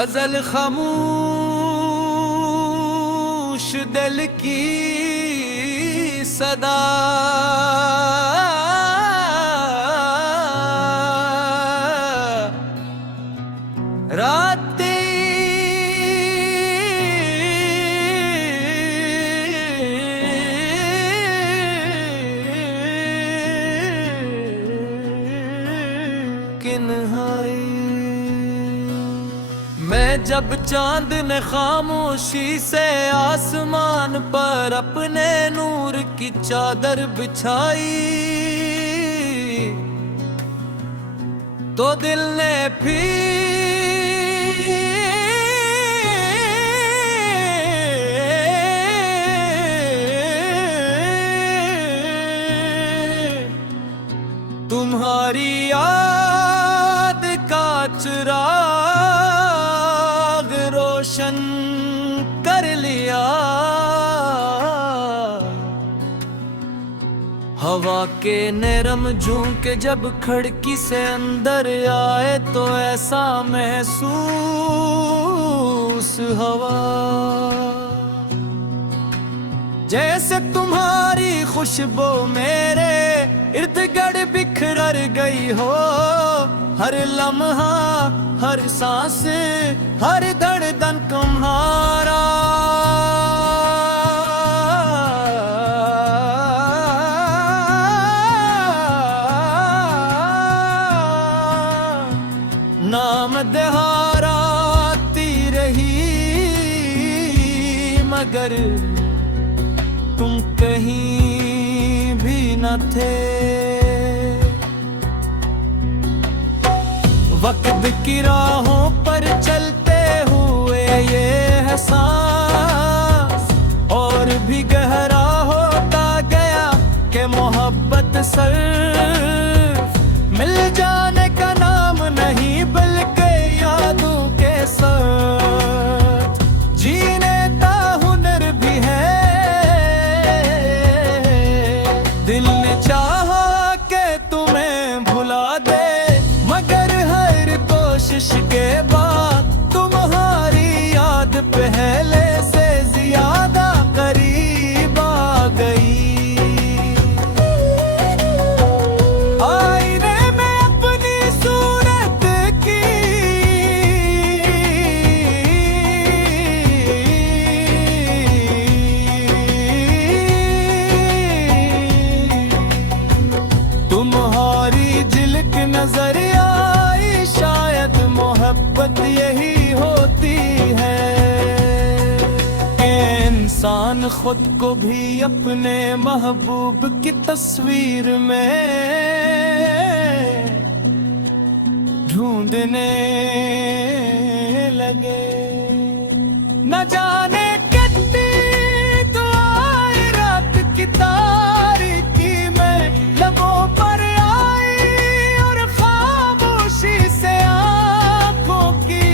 गजल खामोश दिल की सदा, रातें किन्हाई। मैं जब चांद ने खामोशी से आसमान पर अपने नूर की चादर बिछाई, तो दिल ने फिर तुम्हारी याद का चिराग रोशन कर लिया। हवा के नरम झोंके जब खिड़की से अंदर आए तो ऐसा महसूस हवा जैसे तुम्हारी खुशबू मेरे इर्द गिर्द बिखर गई हो। हर लम्हा, हर सांस, हर धड़कन तुम्हारा नाम दहाराती रही, मगर तुम कहीं भी न थे। वक्त की राहों पर चलते हुए ये एहसास और भी गहरा होता गया कि मोहब्बत सिर्फ मिल जाने का नाम नहीं बल्कि यादों के साथ जीने का हुनर भी है। दिल ने चाहा कि तुम्हें भुला दे, मगर हर कोशिश के बाद तुम्हारी याद पहले से ज्यादा करीब आ गई। आईने में अपनी सूरत की तुम्हारी झिलक नजर आई, शायद मोहब्बत यही होती है कि इंसान खुद को भी अपने महबूब की तस्वीर में ढूंढने लगे। न जाने कितनी दुआएं रात की तारीकी में लबों पर आई और खामोशी से आंखों की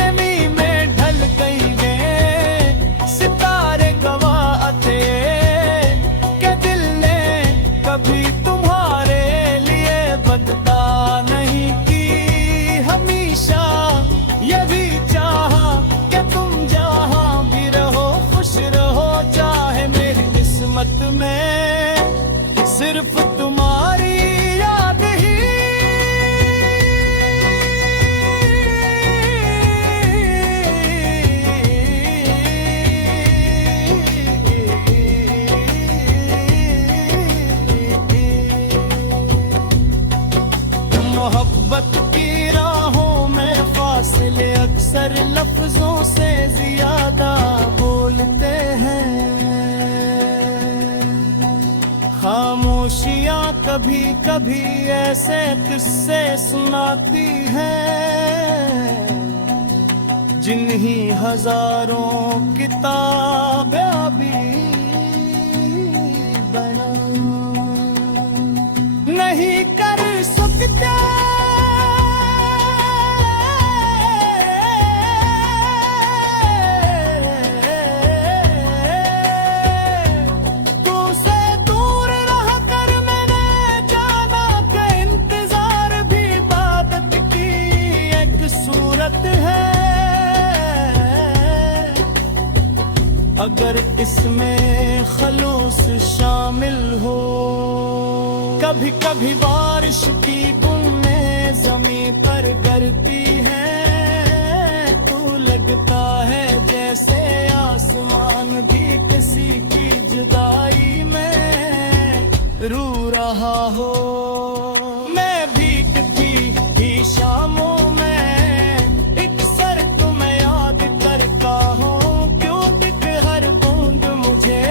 नमी में ढल गई हैं। सितारे गवाह थे कि दिल ने कभी तुम्हारे लिए बदता नहीं की। हमेशा ये भी चाहा कि तुम जहां भी रहो खुश रहो, चाहे मेरी किस्मत में सिर्फ तुम्हारी याद ही मोहब्बत की राहों में फासले अक्सर लफ्जों से ज्यादा बोलते हैं। खामोशियां कभी कभी ऐसे किस्से सुनाती हैं जिन्हीं हजारों किताबें भी बना नहीं कर सकते। तुझसे दूर रह कर मैंने जाना कि इंतजार भी इबादत की एक सूरत है। अगर इसमें खलूस शामिल हो। कभी कभी बारिश की बूंदें ज़मीं पर गिरती हैं, तो लगता है जैसे आसमान भी किसी की जुदाई में रू रहा हो। मैं भीगती ही शामों में एक सर तुम्हें याद करता हूँ, क्यों दिख हर बूंद मुझे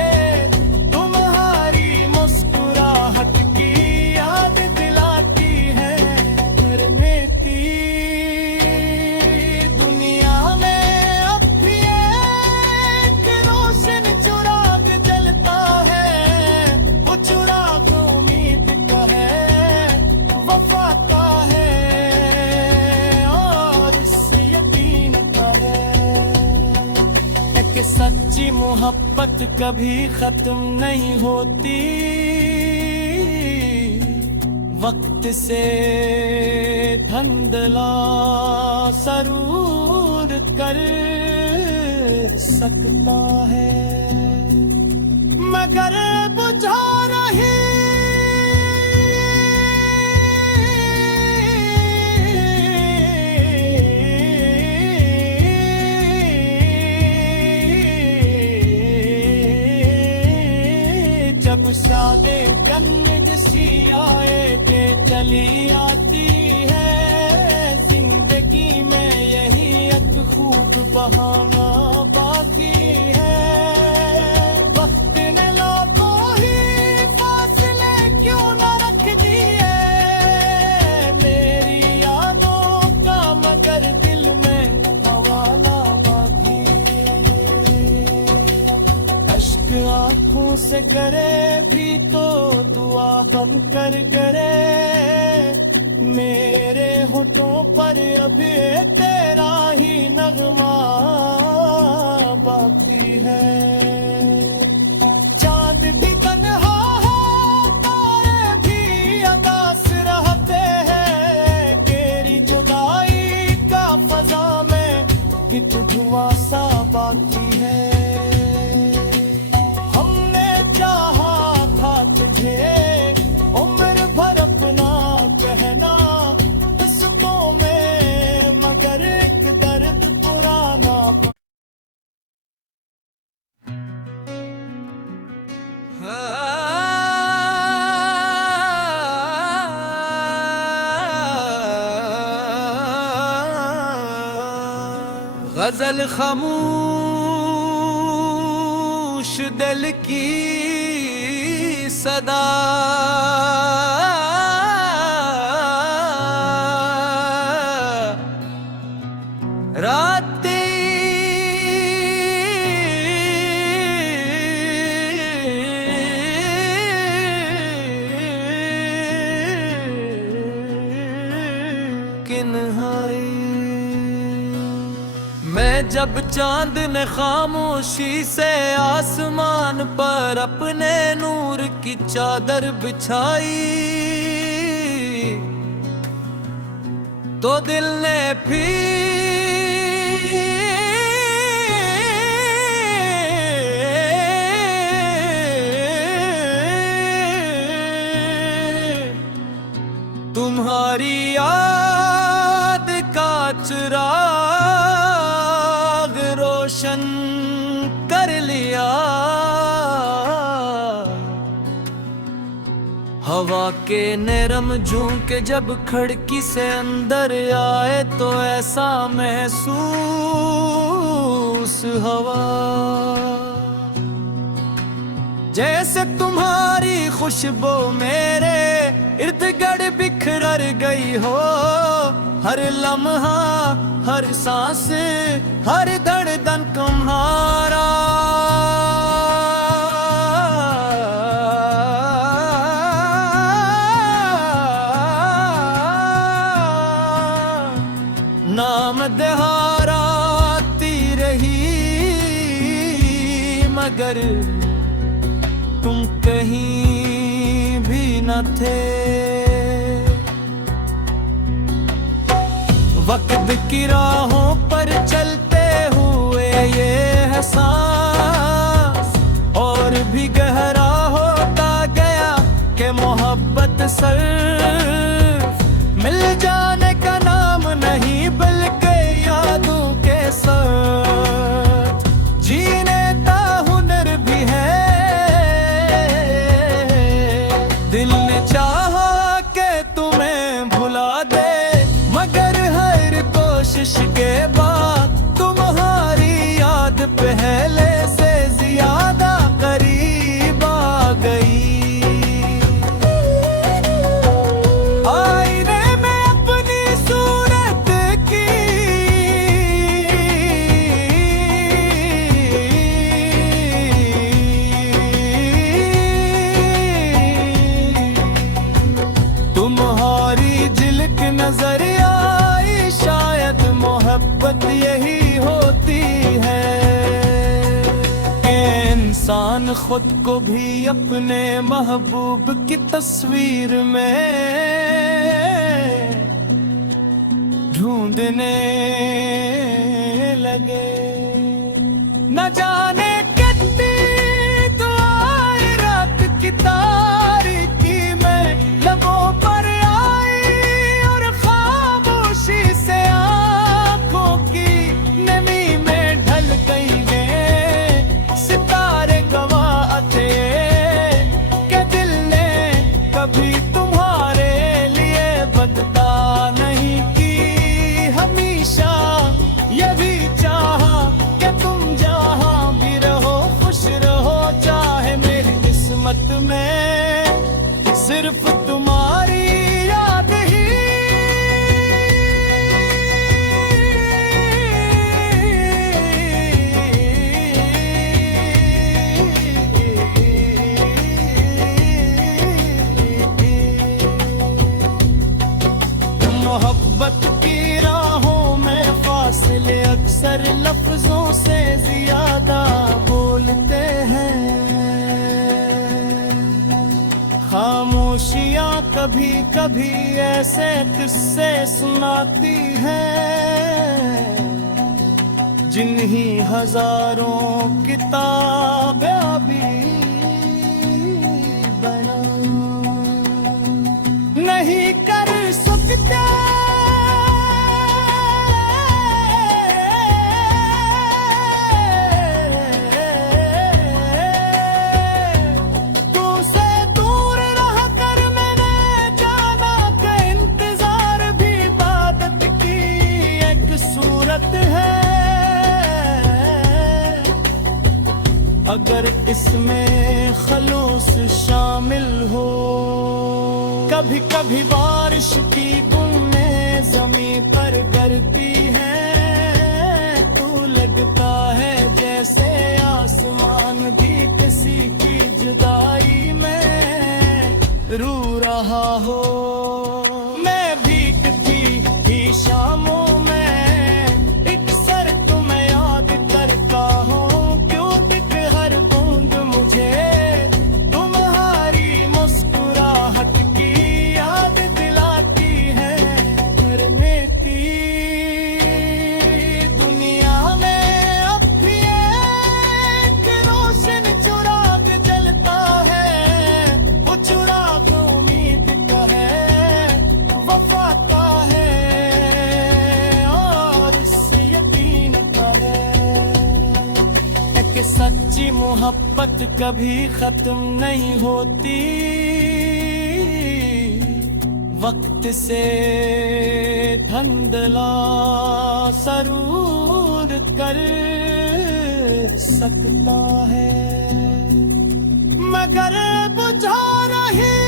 तुम्हारी मुस्कुराहट की याद दिलाती है। मरने की दुनिया में अब भी एक रोशन चिराग जलता है, वो चिराग उम्मीद का है, वफा का है और इस यकीन का है कि सच्ची मोहब्बत कभी खत्म नहीं होती। वक्त से धंधला सरूर कर सकता है, मगर बुझा रही जब सादे कन्ने जैसी आए के चली आती है। जिंदगी में यही एक खूब बहाना बाकी है। वक्त ने लाखों ही फासले क्यों न रख दिए मेरी यादों का, मगर दिल में हवाला बाकी। अश्क आंखों से करे भी तो दुआ बन कर करे, मेरे होठों पर अभी तेरा ही नगमा बाकी है। चांद भी तन्हा है, तारे भी अदास रहते हैं, तेरी जुदाई का फजा में कित धुआं सा बाकी है। हमने चाहा था तुझे उम्र भर अपना कहना किस्तों में, मगर एक दर्द पुराना। गजल खामोश दिल की सदा, रातें किन्हाई। मैं जब चांद ने खामोशी से आसमान पर अपने नूर की चादर बिछाई, तो दिल ने तुम्हारी याद का चिराग रोशन कर लिया। हवा के नरम झोंके जब खिड़की से अंदर आए, तो ऐसा महसूस हवा जैसे तुम्हारी खुशबू मेरे इर्द गिर्द बिखर गई हो। हर लम्हा, हर सांस, हर धड़कन तुम्हारा नाम दहाराती रही, मगर तुम कहीं भी न थे। वक्त की राहों पर चलते हुए ये है सांस, पहले से ज्यादा करीब आ गई। आईने में अपनी सूरत की तुम्हारी झिलक नजर आई, शायद मोहब्बत यही होती है कि इंसान खुद को भी अपने महबूब की तस्वीर में ढूंढने लगे। न जाने कितनी दुआएं रात की तारीकी में लबों पर आई, और खामोशी से आंखों की नमी में ढल गई वे सितारे। गवाह थे कि दिल ने कभी तुम्हारे लिए बदता नहीं की, हमेशा ये भी चाहा कि तुम जहां भी रहो खुश रहो। चाहे मेरी किस्मत में सिर्फ तुम्हारी याद ही मोहब्बत की राहों में फासले अक्सर लफ्जों से ज्यादा बोलते हैं। खामोशियां कभी कभी ऐसे किस्से सुनाती हैं, जिन्हीं हजारों किताबें भी बना नहीं कर सकते। तुझसे दूर रह कर मैंने जाना कि इंतजार भी इबादत की एक सूरत है। अगर इसमें खलूस शामिल हो, कभी कभी बारिश की बूंदें जमीन पर गिरती हैं, तो लगता है जैसे आसमान भी किसी की जुदाई में रू रहा हो। मैं भीगती ही शामों में एक सर तुम्हें याद करता हूँ, क्यों दिख हर बूंद मुझे तुम्हारी मुस्कुराहट की याद दिलाती है। मरने की दुनिया में अब भी एक रोशन चुराग जलता है, वो चुराग उम्मीद का है, वफा का है और इस यकीन का है कि सच्ची मोहब्बत कभी खत्म नहीं होती। वक्त से धंधला सरूर कर सकता है, मगर बुझा नहीं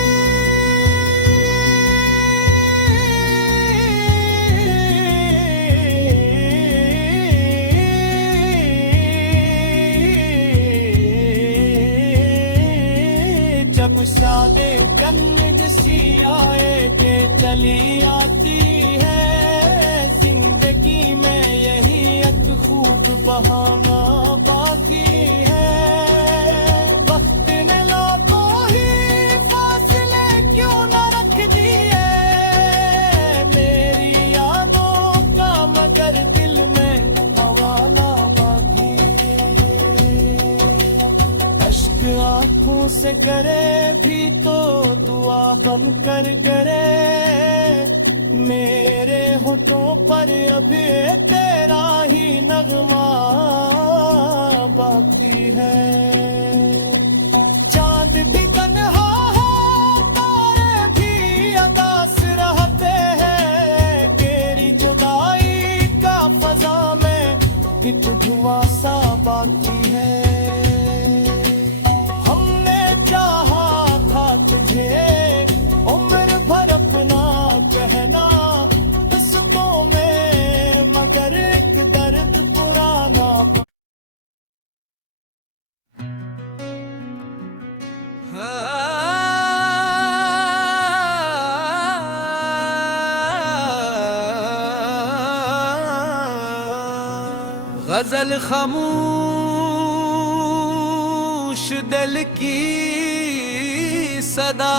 जब सादे कन्नज सी आए के चली आती है। जिंदगी में यही एक खूब बहाना बाकी है। वक्त ने लाखों ही फासले क्यों न रख दिए मेरी यादों का, मगर दिल में हवाला बाकी। अश्क आंखों से करे भी तो दुआ बन कर करे, मेरे होठों पर अभी तेरा ही नगमा बाकी है। चांद भी तन्हा है, तारे भी अदास रहते हैं, तेरी जुदाई का फजा में एक धुआं धुआं सा बाकी है। हमने चाहा था तुझे उम्र भर अपना कहना किस्तों में, मगर एक दर्द पुराना। गजल खामोश दिल की सदा